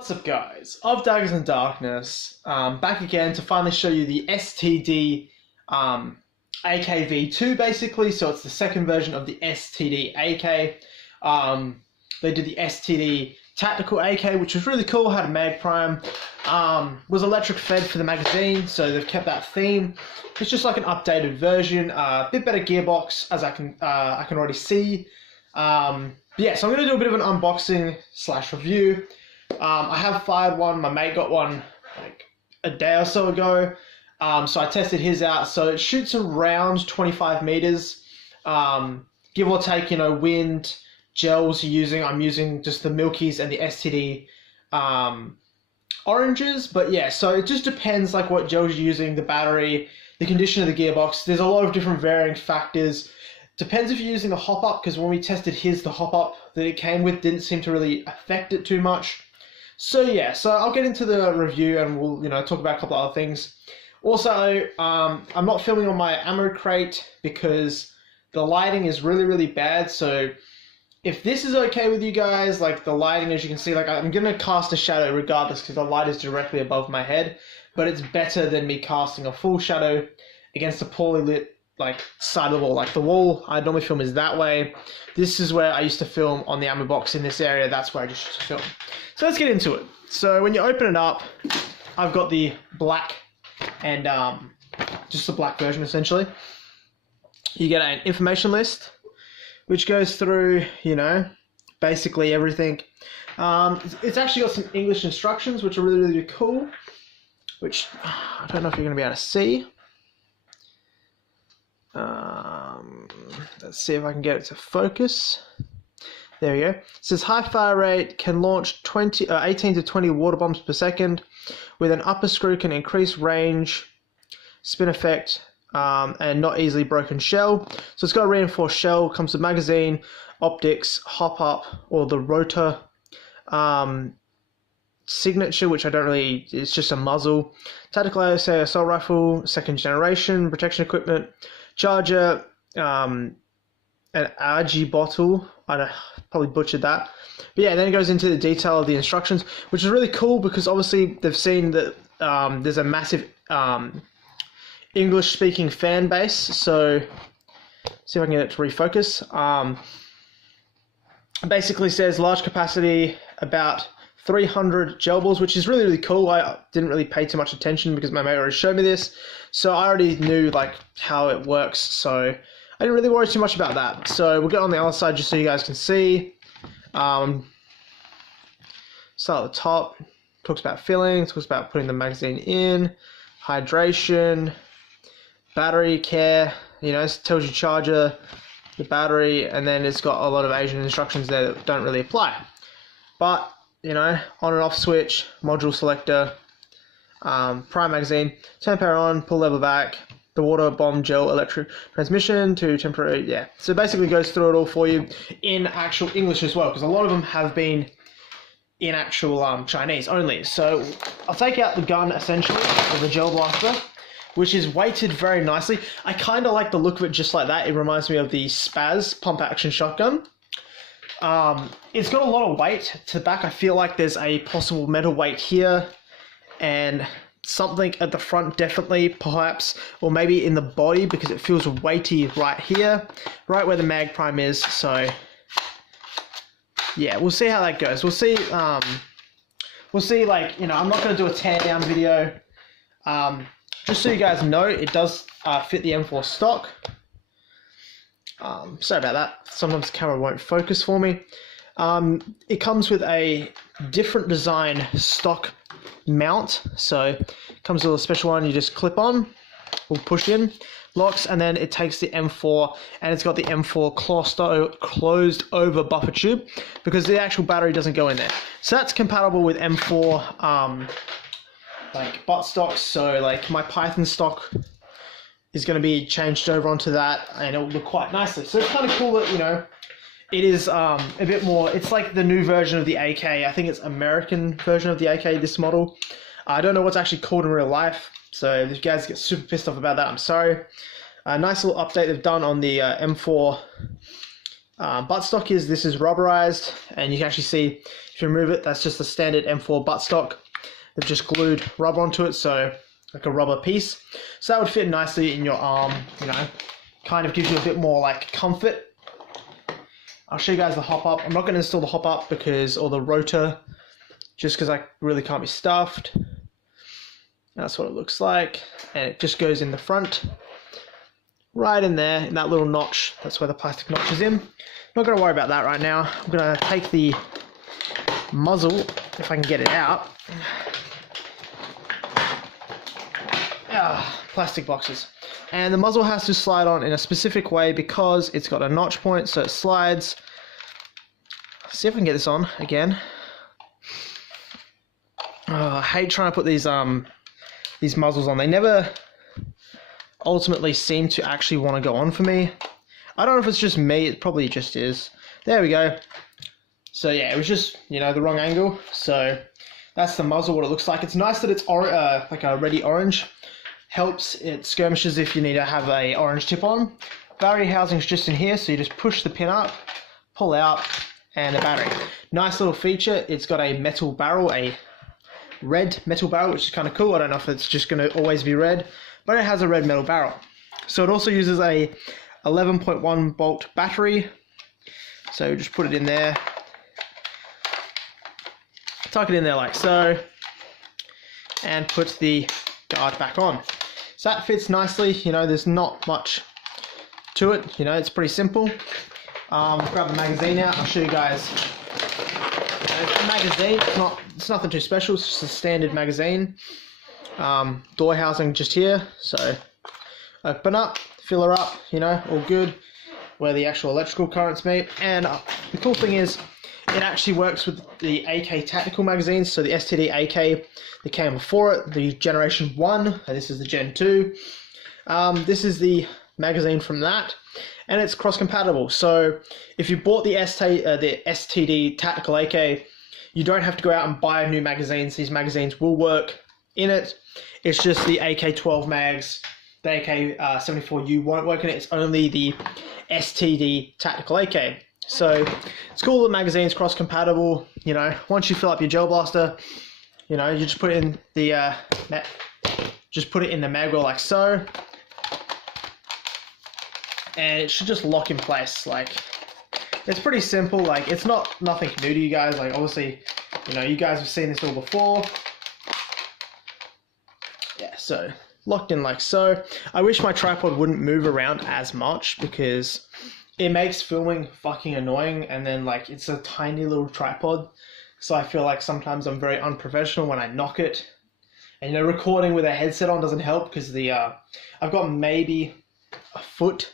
What's up guys, of Daggers and Darkness, back again to finally show you the STD AKV2 basically, so it's the second version of the STD AK. They did the STD Tactical AK, which was really cool, had a mag prime, was electric fed for the magazine, so they've kept that theme. It's just like an updated version, a bit better gearbox as I can already see. Yeah, so I'm going to do a bit of an unboxing / review. I have fired one. My mate got one like a day or so ago. So I tested his out. So it shoots around 25 meters, give or take, wind, gels you're using. I'm using just the Milkies and the STD oranges. But yeah, so it just depends like what gels you're using, the battery, the condition of the gearbox. There's a lot of different varying factors. Depends if you're using the hop-up, because when we tested his, the hop-up that it came with didn't seem to really affect it too much. So yeah, so I'll get into the review and we'll talk about a couple of other things. Also, I'm not filming on my ammo crate because the lighting is really bad. So if this is okay with you guys, like the lighting, as you can see, like I'm gonna cast a shadow regardless because the light is directly above my head, but it's better than me casting a full shadow against a poorly lit like side of the wall. Like the wall I normally film is that way. This is where I used to film on the ammo box in this area. That's where I just used to film. So let's get into it. So when you open it up, I've got the black and just the black version essentially. You get an information list which goes through, basically everything. It's actually got some English instructions which are really cool, which I don't know if you're going to be able to see. Let's see if I can get it to focus. There we go. It says high fire rate, can launch 18 to 20 water bombs per second. With an upper screw can increase range, spin effect, and not easily broken shell. So it's got a reinforced shell, comes with magazine, optics, hop up, or the rotor signature, which I don't really, it's just a muzzle. Tactical assault rifle, second generation, protection equipment, charger, an RG bottle. I probably butchered that. But yeah, then it goes into the detail of the instructions, which is really cool because obviously they've seen that there's a massive English-speaking fan base. So see if I can get it to refocus. Basically says large capacity, about 300 gel balls, which is really cool. I didn't really pay too much attention because my mate already showed me this, so I already knew like how it works, so I didn't really worry too much about that. So we'll get on the other side just so you guys can see. Start at the top, talks about filling, talks about putting the magazine in, hydration, battery care, it tells you charger, the battery, and then it's got a lot of Asian instructions there that don't really apply. But on and off switch, module selector, prime magazine, turn power on, pull lever back, the water bomb gel electric transmission to temporary, yeah. So it basically goes through it all for you in actual English as well, because a lot of them have been in actual Chinese only. So I'll take out the gun essentially, of the gel blaster, which is weighted very nicely. I kind of like the look of it just like that. It reminds me of the Spaz pump action shotgun. It's got a lot of weight to the back. I feel like there's a possible metal weight here and something at the front definitely, perhaps, or maybe in the body because it feels weighty right here, right where the mag prime is. So yeah, we'll see how that goes. We'll see like, I'm not going to do a tear down video. Just so you guys know, it does fit the M4 stock. Sorry about that. Sometimes the camera won't focus for me. It comes with a different design stock mount. So it comes with a special one you just clip on, or push in, locks, and then it takes the M4 and it's got the M4 closed over buffer tube because the actual battery doesn't go in there. So that's compatible with M4 like butt stocks. So like my Python stock is going to be changed over onto that and it will look quite nicely. So it's kind of cool that, it is a bit more, it's like the new version of the AK. I think it's American version of the AK, this model. I don't know what's actually called in real life. So if you guys get super pissed off about that, I'm sorry. A nice little update they've done on the M4 Buttstock this is rubberized, and you can actually see if you remove it, that's just a standard M4 buttstock. They've just glued rubber onto it, so like a rubber piece. So that would fit nicely in your arm, you know, kind of gives you a bit more like comfort. I'll show you guys the hop up. I'm not going to install the hop up because, or the rotor, just because I really can't be stuffed. That's what it looks like, and it just goes in the front, right in there, in that little notch. That's where the plastic notch is in. Not going to worry about that right now. I'm going to take the muzzle, if I can get it out. Plastic boxes. And the muzzle has to slide on in a specific way because it's got a notch point, so it slides. See if I can get this on again. I hate trying to put these muzzles on. They never ultimately seem to actually want to go on for me. I don't know if it's just me, it probably just is. There we go. So yeah, it was just, you know, the wrong angle. So that's the muzzle, what it looks like. It's nice that it's like a ready orange. Helps, it skirmishes if you need to have a orange tip on. Battery housing's just in here, so you just push the pin up, pull out, and the battery. Nice little feature. It's got a metal barrel, a red metal barrel, which is kind of cool. I don't know if it's just going to always be red, but it has a red metal barrel. So it also uses a 11.1 volt battery. So just put it in there, tuck it in there like so, and put the guard back on. So that fits nicely. You know, there's not much to it. You know, it's pretty simple. Grab the magazine out. I'll show you guys. It's a magazine. It's nothing too special. It's just a standard magazine. Door housing just here. So open up, fill her up. You know, all good. Where the actual electrical currents meet. And the cool thing is, it actually works with the AK tactical magazines. So the STD AK that came before it, the Generation 1, and this is the Gen 2. This is the magazine from that, and it's cross-compatible. So if you bought the STD tactical AK, you don't have to go out and buy new magazines. These magazines will work in it. It's just the AK-12 mags, the AK-74U won't work in it. It's only the STD tactical AK. So it's cool, the magazine's cross-compatible. You know, once you fill up your gel blaster, you know, you just put it in the mag well like so, and it should just lock in place. Like, it's pretty simple. Like, it's nothing new to you guys. Like, obviously, you know, you guys have seen this all before. Yeah, so locked in like so. I wish my tripod wouldn't move around as much because it makes filming fucking annoying, and then like it's a tiny little tripod, so I feel like sometimes I'm very unprofessional when I knock it. And you know, recording with a headset on doesn't help because the I've got maybe a foot,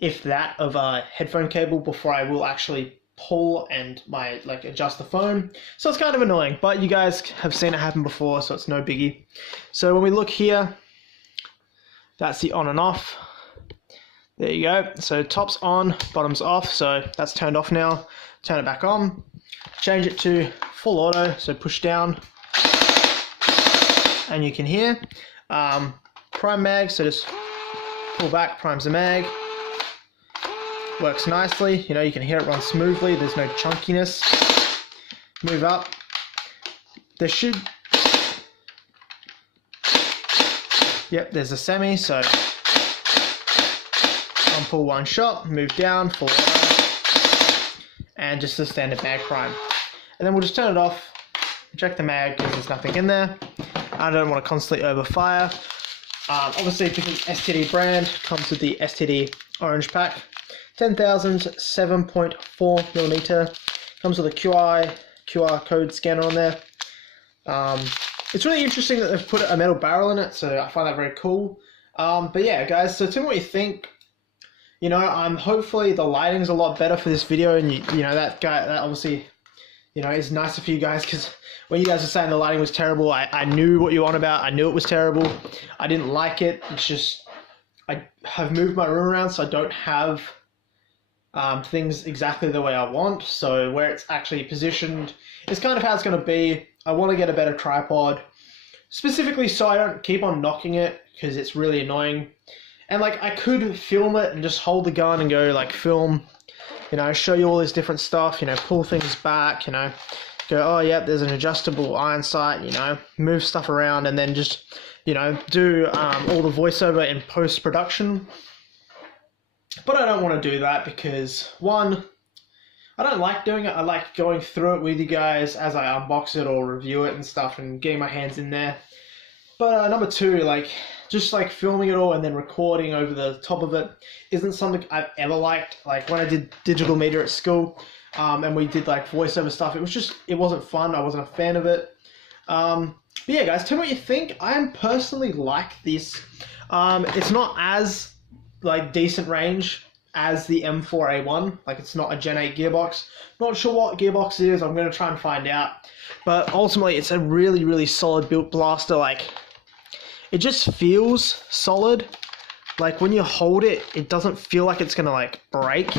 if that, of a headphone cable before I will actually pull and adjust the phone. So it's kind of annoying, but you guys have seen it happen before, so it's no biggie. So when we look here, that's the on and off. There you go. So top's on, bottom's off. So that's turned off now. Turn it back on. Change it to full auto. So push down, and you can hear. Prime mag. So just pull back, primes the mag. Works nicely. You know, you can hear it run smoothly. There's no chunkiness. Move up. There should. Yep, there's a semi. So one pull, one shot, move down, full auto, and just the standard mag prime. And then we'll just turn it off, check the mag because there's nothing in there. I don't want to constantly overfire. Obviously, because STD brand comes with the STD orange pack, 10,000 7.4mm. Comes with a QR code scanner on there. It's really interesting that they've put a metal barrel in it, so I find that very cool. But yeah, guys, so tell me what you think. You know, hopefully the lighting's a lot better for this video, and you know, that obviously, you know, is nicer for you guys, because when you guys were saying the lighting was terrible, I knew what you were on about. I knew it was terrible. I didn't like it. It's just, I have moved my room around, so I don't have things exactly the way I want. So where it's actually positioned is kind of how it's going to be. I want to get a better tripod, specifically so I don't keep on knocking it, because it's really annoying. And like, I could film it and just hold the gun and go like film, you know, show you all this different stuff, you know, pull things back, you know, go, oh, yep, there's an adjustable iron sight, you know, move stuff around, and then just, you know, do all the voiceover in post-production. But I don't want to do that because, one, I don't like doing it. I like going through it with you guys as I unbox it or review it and stuff and getting my hands in there. But number two, like, just like filming it all and then recording over the top of it isn't something I've ever liked. Like when I did digital media at school, and we did like voiceover stuff, it wasn't fun. I wasn't a fan of it. But yeah, guys, tell me what you think. I am personally like this. It's not as like decent range as the M4A1. Like it's not a Gen 8 gearbox. Not sure what gearbox it is. I'm going to try and find out. But ultimately, it's a really, really solid built blaster. Like, it just feels solid. Like when you hold it, it doesn't feel like it's gonna like break.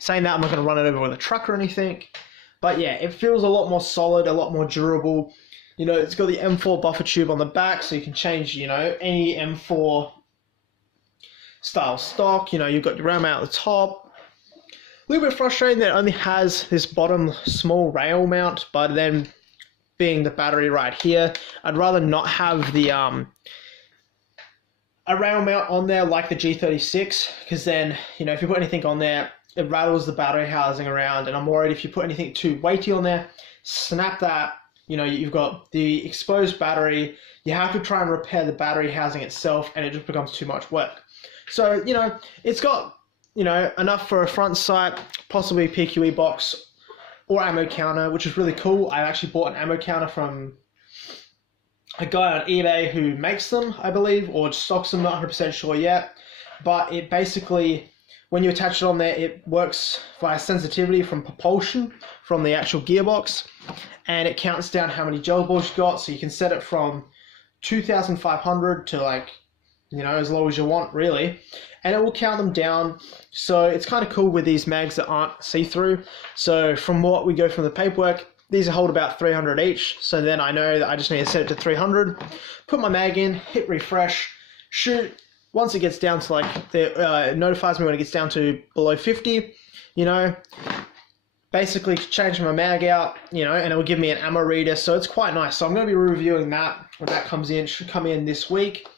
Saying that, I'm not gonna run it over with a truck or anything. But yeah, it feels a lot more solid, a lot more durable. You know, it's got the M4 buffer tube on the back, so you can change, you know, any M4 style stock. You know, you've got your rail mount at the top. A little bit frustrating that it only has this bottom small rail mount, but then being the battery right here, I'd rather not have the a rail mount on there like the G36, because then, you know, if you put anything on there, it rattles the battery housing around, and I'm worried if you put anything too weighty on there, snap that, you know, you've got the exposed battery, you have to try and repair the battery housing itself, and it just becomes too much work. So, you know, it's got, you know, enough for a front sight, possibly a PQE box, or ammo counter, which is really cool. I actually bought an ammo counter from a guy on eBay who makes them, I believe, or stocks them, not 100% sure yet. But it basically, when you attach it on there, it works via sensitivity from propulsion from the actual gearbox, and it counts down how many gel balls you got, so you can set it from 2,500 to like, you know, as low as you want, really. And it will count them down. So it's kind of cool with these mags that aren't see-through. So from what we go from the paperwork, these hold about 300 each. So then I know that I just need to set it to 300, put my mag in, hit refresh, shoot. Once it gets down to like, it notifies me when it gets down to below 50, you know, basically change my mag out, you know, and it will give me an ammo reader. So it's quite nice. So I'm going to be reviewing that when that comes in. It should come in this week.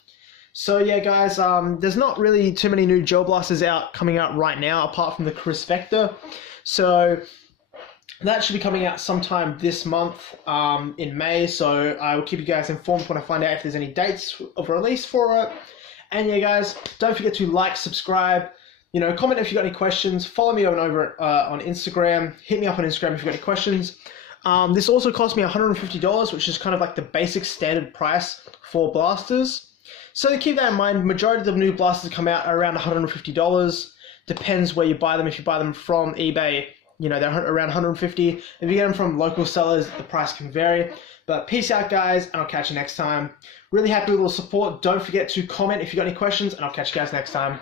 So yeah, guys, there's not really too many new gel blasters coming out right now, apart from the Chris Vector. So that should be coming out sometime this month, in May. So I will keep you guys informed when I find out if there's any dates of release for it. And yeah, guys, don't forget to like, subscribe, you know, comment if you've got any questions. Follow me over on Instagram. Hit me up on Instagram if you've got any questions. This also cost me $150, which is kind of like the basic standard price for blasters. So keep that in mind. Majority of the new blasters come out around $150. Depends where you buy them. If you buy them from eBay, you know, they're around $150. If you get them from local sellers, the price can vary. But peace out, guys, and I'll catch you next time. Really happy with all the support. Don't forget to comment if you've got any questions, and I'll catch you guys next time.